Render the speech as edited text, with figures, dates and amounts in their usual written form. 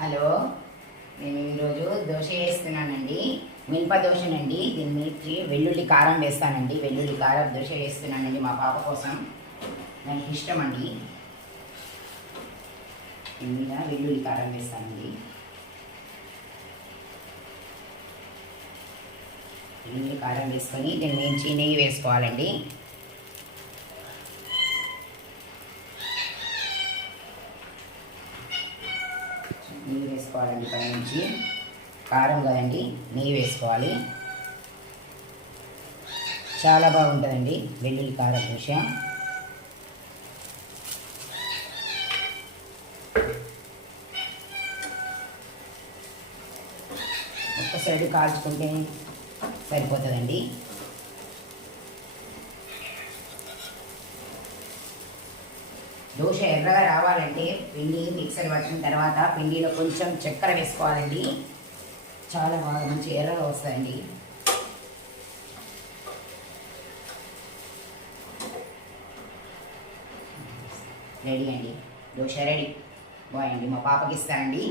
Hello, నేను ఈరోజు దోశ వేస్తున్నానండి. మినప దోశనండి. దీని మీద వెల్లుల్లి కారం వేస్తానండి. వెల్లుల్లి కారం దోశ వేస్తున్నానండి మా పాప కోసం. నాకు ఇష్టం అండి. దీని మీద వెల్లుల్లి కారం వేస్తానండి. వెల్లుల్లి కారం వేసుకొని దీని మీద నెయ్యి వేసుకోవాలండి. నెయ్యి వేసుకోవాలండి. పైనుంచి కారం కదండి, నెయ్యి వేసుకోవాలి. చాలా బాగుంటుందండి వెల్లుల్లి కారం దోశ. ఒక్క సైడ్ కాల్చుకుంటే సరిపోతుందండి. దోశ ఎర్రగా రావాలంటే పిండి మిక్సర్ పట్టిన తర్వాత పిండిలో కొంచెం చక్కెర వేసుకోవాలండి. చాలా బాగా మంచి ఎర్రగా వస్తాయండి. రెడీ అండి, దోశ రెడీ. బాయ్ అండి, మా పాపకి ఇస్తానండి.